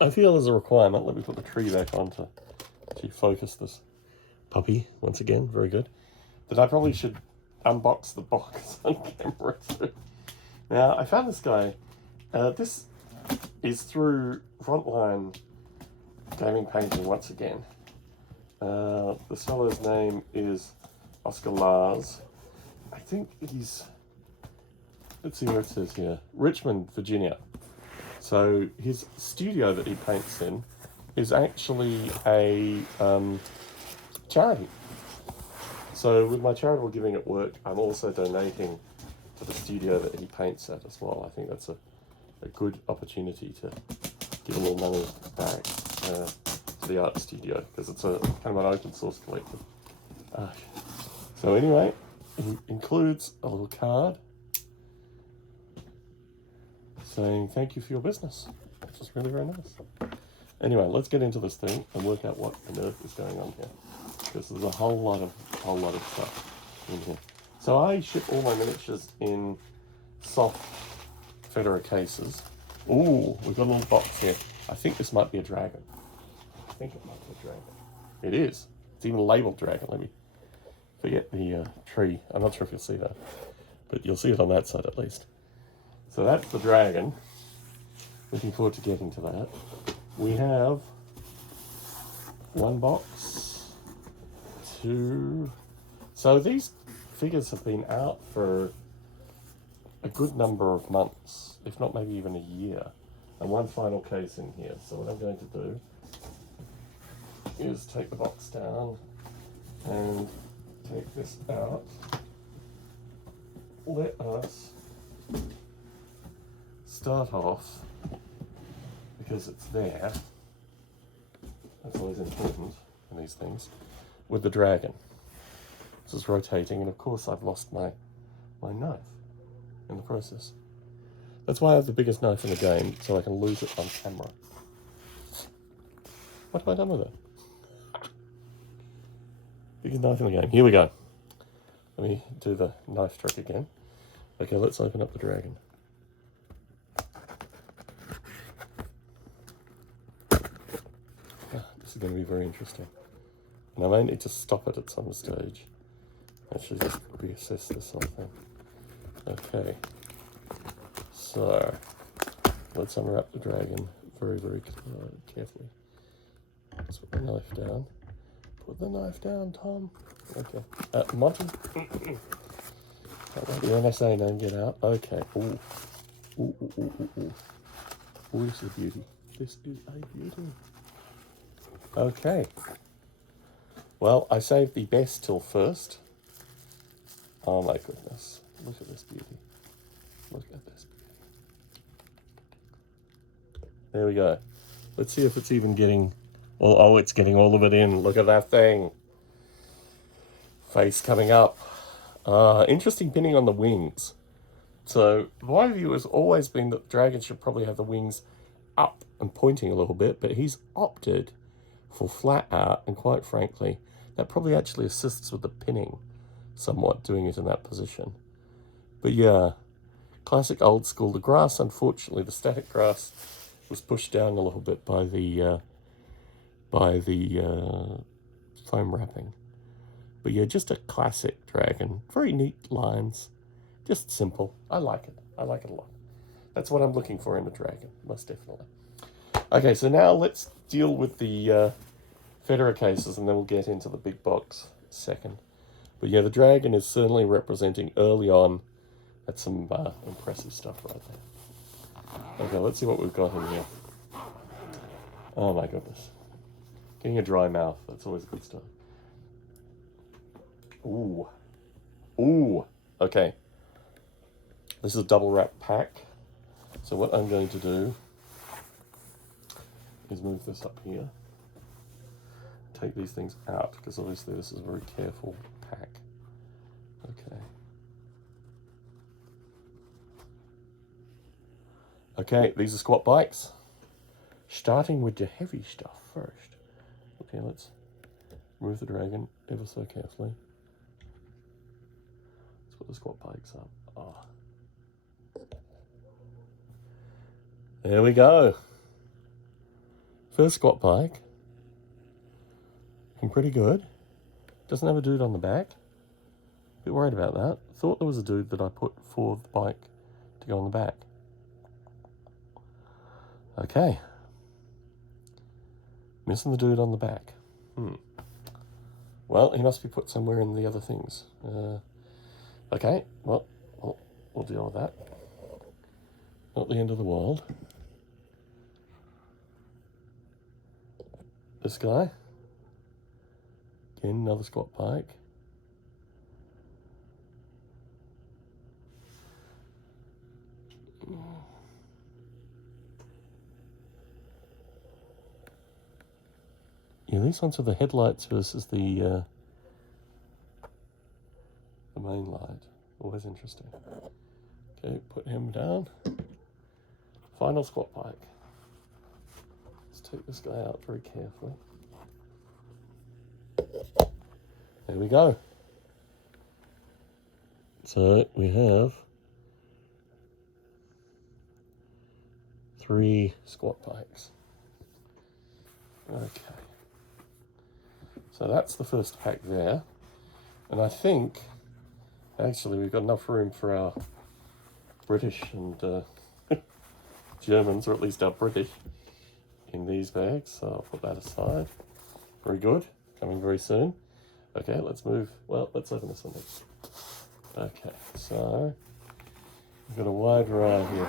I feel there's a requirement. Let me put the tree back on to focus this puppy once again. Very good. That I probably should unbox the box on camera too. Now, I found this guy. This is through Frontline Gaming Painting once again. This fellow's name is Oscar Lars. I think he's, let's see where it says here, Richmond, Virginia. So his studio that he paints in is actually a charity. So with my charitable giving at work, I'm also donating to the studio that he paints at as well. I think that's a good opportunity to give a little money back to the art studio, because it's a kind of an open source collective. So anyway, it includes a little card saying thank you for your business, which is really very nice. Anyway, let's get into this thing and work out what on earth is going on here, because there's a whole lot of stuff in here. So I ship all my miniatures in soft Fedora cases. Ooh, we've got a little box here. I think this might be a dragon. I think it might be a dragon. It is. It's even labeled dragon. Let me forget the tree. I'm not sure if you'll see that, but you'll see it on that side at least. So that's the dragon. Looking forward to getting to that. We have one box, two. So these figures have been out for a good number of months, if not maybe even a year. And one final case in here. So what I'm going to do is take the box down and take this out. Let us start off, because it's there, that's always important in these things, with the dragon. This is rotating, and of course I've lost my knife in the process. That's why I have the biggest knife in the game, so I can lose it on camera. What have I done with it? Biggest knife in the game. Here we go. Let me do the knife trick again. Okay, let's open up the dragon. This is going to be very interesting. And I may need to stop it at some stage. Actually, just reassess this whole thing. Okay. So, let's unwrap the dragon very, very carefully. Let's put the knife down. Put the knife down, Tom. Okay. Monty. Don't let the NSA name get out. Okay. Ooh. Ooh, ooh, ooh, ooh, ooh. Ooh, this is a beauty. This is a beauty. Okay. Well, I saved the best till first. Oh my goodness. Look at this beauty. Look at this beauty. There we go. Let's see if it's even getting... Oh, it's getting all of it in. Look at that thing. Face coming up. Interesting pinning on the wings. So my view has always been that the dragon should probably have the wings up and pointing a little bit, but he's opted for flat art, and quite frankly, that probably actually assists with the pinning somewhat, doing it in that position. But yeah, classic old school. The grass, unfortunately, the static grass was pushed down a little bit by the foam wrapping. But yeah, just a classic dragon. Very neat lines. Just simple. I like it. I like it a lot. That's what I'm looking for in a dragon, most definitely. Okay, so now let's deal with the Fedora cases, and then we'll get into the big box second. But yeah, the dragon is certainly representing early on. That's some impressive stuff right there. Okay, let's see what we've got in here. Oh my goodness. Getting a dry mouth, that's always good stuff. Ooh. Ooh. Okay. This is a double wrap pack. So what I'm going to do is move this up here. Take these things out, because obviously this is a very careful pack. Okay. Okay, these are squat bikes. Starting with the heavy stuff first. Okay, let's move the dragon ever so carefully. Let's put the squat bikes up. Oh. There we go. First squat bike. Looking pretty good. Doesn't have a dude on the back. Bit worried about that. Thought there was a dude that I put for the bike to go on the back. Okay. Missing the dude on the back. Well, he must be put somewhere in the other things. Okay, well, we'll deal with that. Not the end of the world. This guy. Again, another squat bike. Yeah, these ones are the headlights versus the main light. Always interesting. Okay, put him down. Final squat bike. Let's take this guy out very carefully. There we go. So we have 3 squat bikes. Okay. So that's the first pack there. And I think, actually, we've got enough room for our British and Germans, or at least our British, in these bags. So I'll put that aside. Very good. Coming very soon. Okay, let's move. Well, let's open this one next. Okay, so we've got a wide variety of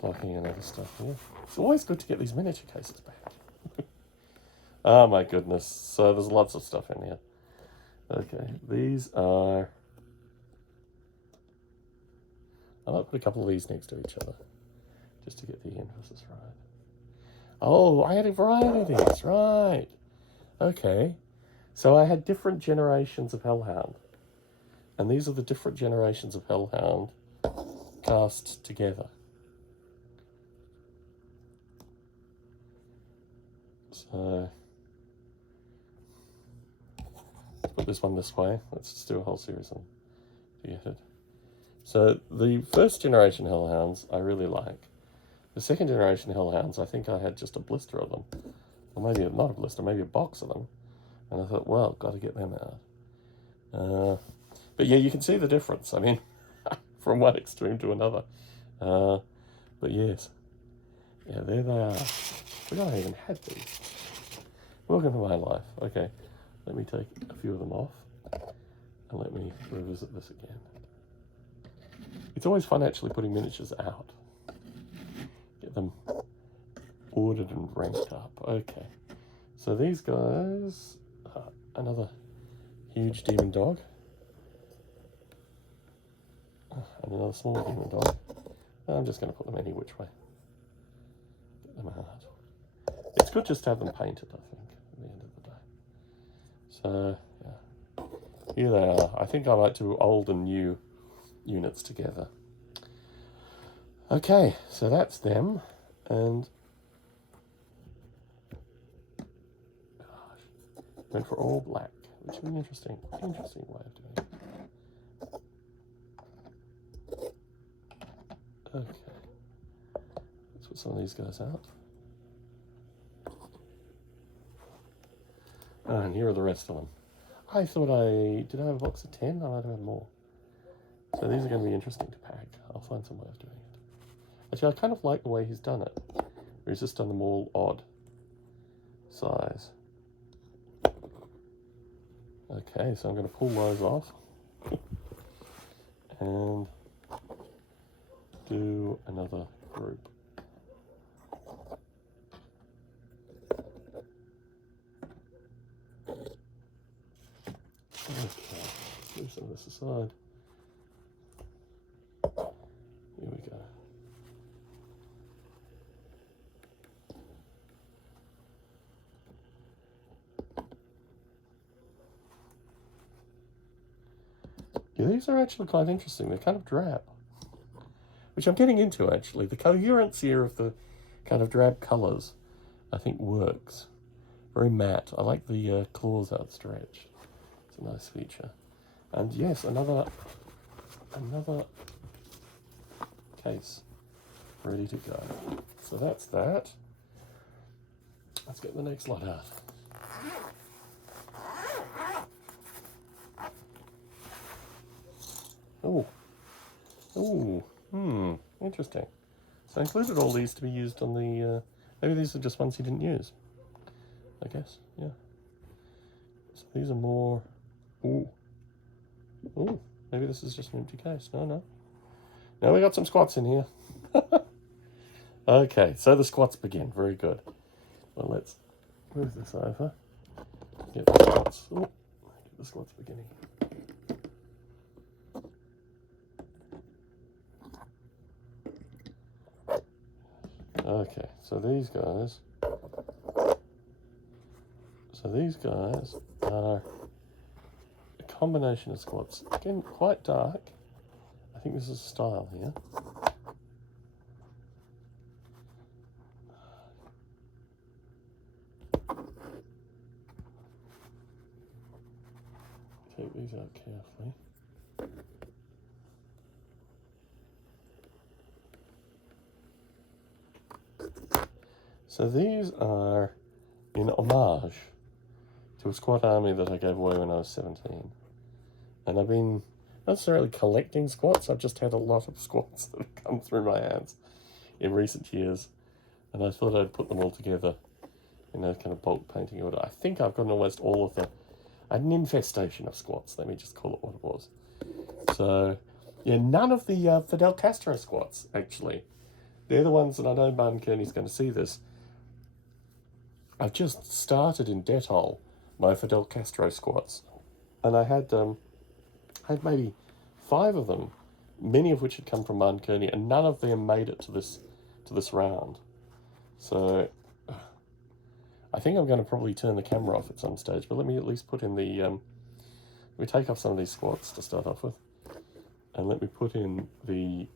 flocking and other stuff here. It's always good to get these miniature cases back. Oh my goodness. So there's lots of stuff in here. Okay, these are... I might put a couple of these next to each other, just to get the emphasis right. Oh, I had a variety of these, right. Okay, so I had different generations of Hellhound. And these are the different generations of Hellhound cast together. So... put this one this way. Let's just do a whole series and get it. So the first generation Hellhounds I really like. The second generation Hellhounds, I think I had just a blister of them. Or maybe not a blister, maybe a box of them. And I thought, well, got to get them out. But yeah, you can see the difference. I mean, from one extreme to another. But yes. Yeah, there they are. Forgot I even had these. Welcome to my life. Okay. Let me take a few of them off and let me revisit this again. It's always fun actually putting miniatures out. Get them ordered and ranked up. Okay, so these guys, another huge demon dog. And another small demon dog. I'm just going to put them any which way. Get them out. It's good just to have them painted, I think, at the end of the day. So, yeah, here they are. I think I like to old and new units together. Okay, so that's them, and gosh, went for all black, which is an interesting way of doing it. Okay, let's put some of these guys out. And here are the rest of them. I thought did I have a box of 10? I might have had more. So these are going to be interesting to pack. I'll find some way of doing it. Actually, I kind of like the way he's done it. Where he's just done them all odd size. Okay, so I'm going to pull those off. And do another group. Okay, let's move some of this aside. Here we go. Yeah, these are actually quite interesting. They're kind of drab, which I'm getting into actually. The coherence here of the kind of drab colours, I think works. Very matte. I like the claws outstretched. It's a nice feature. And yes, another case ready to go. So that's that. Let's get the next lot out. Oh. Oh. Interesting. So I included all these to be used on the, maybe these are just ones you didn't use. I guess, yeah. So these are more, ooh, maybe this is just an empty case. No. Now we got some squats in here. Okay, so the squats begin. Very good. Well, let's move this over. Get the squats. Ooh, get the squats beginning. Okay, so these guys are a combination of squats. Again, quite dark. I think this is a style here. Take these out carefully. So these are in homage to a squat army that I gave away when I was 17. And I've been not necessarily collecting squats, I've just had a lot of squats that have come through my hands in recent years. And I thought I'd put them all together in a kind of bulk painting order. I think I've got almost all of them. I had an infestation of squats, let me just call it what it was. So, yeah, none of the Fidel Castro squats, actually. They're the ones that I know Martin Kearney's going to see this. I've just started in Dettol my Fidel Castro squats. And I had maybe 5 of them, many of which had come from Martin Kearney, and none of them made it to this round. So I think I'm going to probably turn the camera off at some stage, but let me at least put in the, let me take off some of these squats to start off with, and let me put in the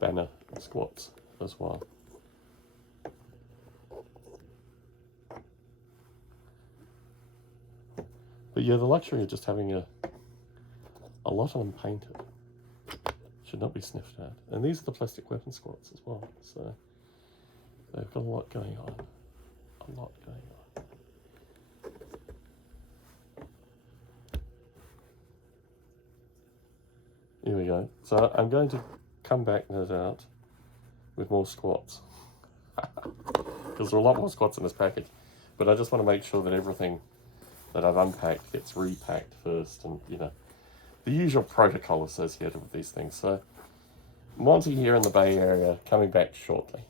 banner squats as well. But yeah, the luxury of just having a lot of them painted should not be sniffed at. And these are the plastic weapon squats as well, so they've got a lot going on. Here we go. So I'm going to come back, no doubt, with more squats. Because there are a lot more squats in this package. But I just want to make sure that everything that I've unpacked gets repacked first, and, you know, the usual protocol associated with these things. So Monty here in the Bay Area, coming back shortly.